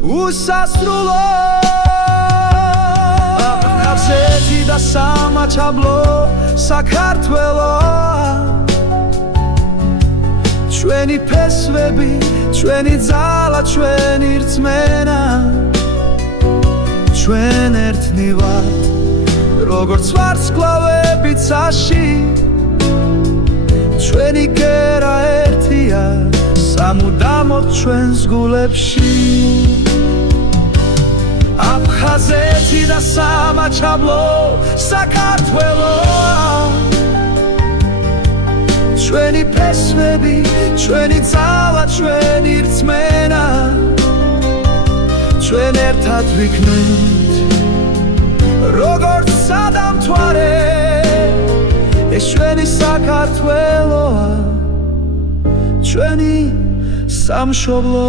უსასრულო აფხაზეთი და სამაჩაბლო საქართველოა ჩვენი ფესვები, ჩვენი ძალა, ჩვენი რწმენა ჩვენ ერთნი ვართ როგორც ვარსკვლავები ცაში ჩვენი გერა ერთია სამუდამოდ ჩვენს გულებში აფხაზეთი და სამაჩაბლო საქართველოა ჩვენი ფესვები, ჩვენი ძალა, ჩვენი რწმენა ჩვენ ერთად ვიქნებთ როგორც სადამთვარე ეს ჩვენი საქართველოა ჩვენი სამშობლო